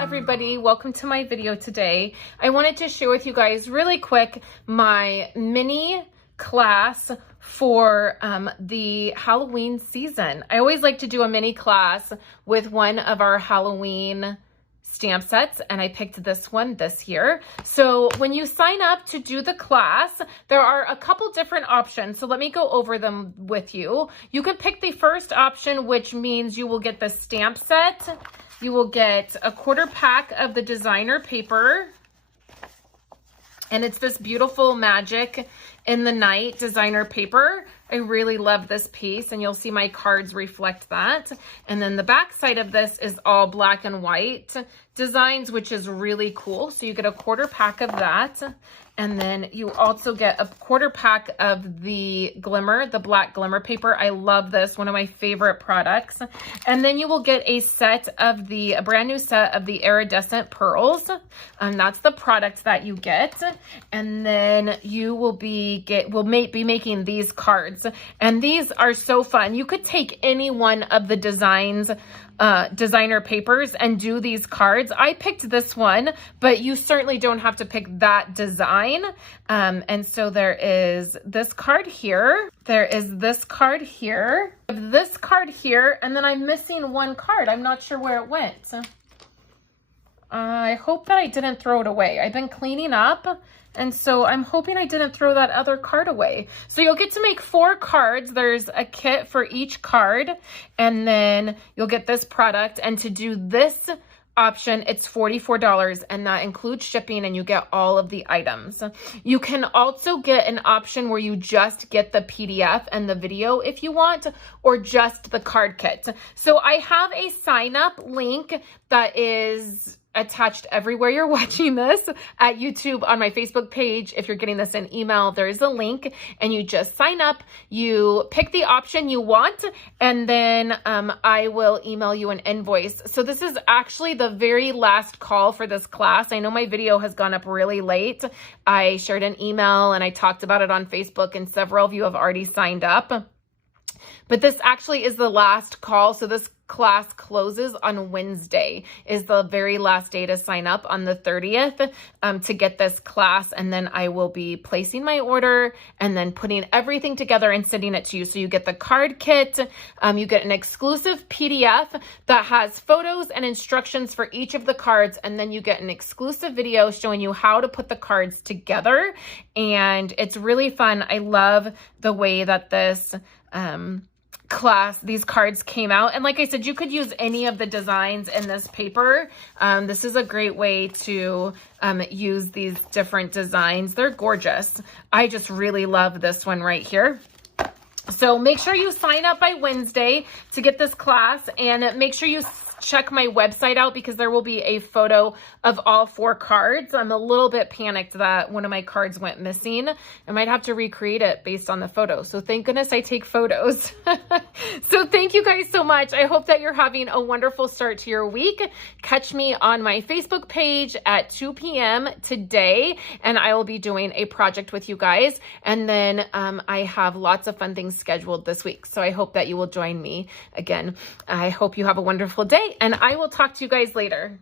everybody, welcome to my video today. I wanted to share with you guys really quick my mini class for the Halloween season. I always like to do a mini class with one of our Halloween stamp sets, and I picked this one this year. So when you sign up to do the class, there are a couple different options. So let me go over them with you. You can pick the first option, which means you will get the stamp set. You will get a quarter pack of the designer paper. And it's this beautiful Magic in the Night designer paper. I really love this piece, and you'll see my cards reflect that. And then the back side of this is all black and white designs, which is really cool. So you get a quarter pack of that. And then you also get a quarter pack of the glimmer, the black glimmer paper. I love this, one of my favorite products. And then you will get a brand new set of the iridescent pearls. That's the product that you get. And then you will be making these cards. And these are so fun. You could take any one of the designer papers and do these cards. I picked this one, but you certainly don't have to pick that design. And so there is this card here. There is this card here. This card here, and then I'm missing one card. I'm not sure where it went. I hope that I didn't throw it away. I've been cleaning up, and so I'm hoping I didn't throw that other card away. So you'll get to make 4 cards. There's a kit for each card, and then you'll get this product. And to do this option, it's $44, and that includes shipping, and you get all of the items. You can also get an option where you just get the PDF and the video if you want, or just the card kit. So I have a sign up link that is attached everywhere you're watching this, at YouTube, on my Facebook page. If you're getting this in email, there is a link, and you just sign up. You pick the option you want, and then I will email you an invoice. So this is actually the very last call for this class. I know my video has gone up really late. I shared an email and I talked about it on Facebook, and several of you have already signed up. But this actually is the last call. So this class closes on Wednesday, is the very last day to sign up, on the 30th, to get this class. And then I will be placing my order and then putting everything together and sending it to you. So you get the card kit, you get an exclusive PDF that has photos and instructions for each of the cards. And then you get an exclusive video showing you how to put the cards together. And it's really fun. I love the way that this, these cards came out. And like I said, you could use any of the designs in this paper. This is a great way to use these different designs. They're gorgeous. I just really love this one right here. So make sure you sign up by Wednesday to get this class, and make sure you check my website out, because there will be a photo of all 4 cards. I'm a little bit panicked that one of my cards went missing. I might have to recreate it based on the photo. So thank goodness I take photos. So thank you guys so much. I hope that you're having a wonderful start to your week. Catch me on my Facebook page at 2 p.m. today, and I will be doing a project with you guys. And then I have lots of fun things scheduled this week. So I hope that you will join me again. I hope you have a wonderful day, and I will talk to you guys later.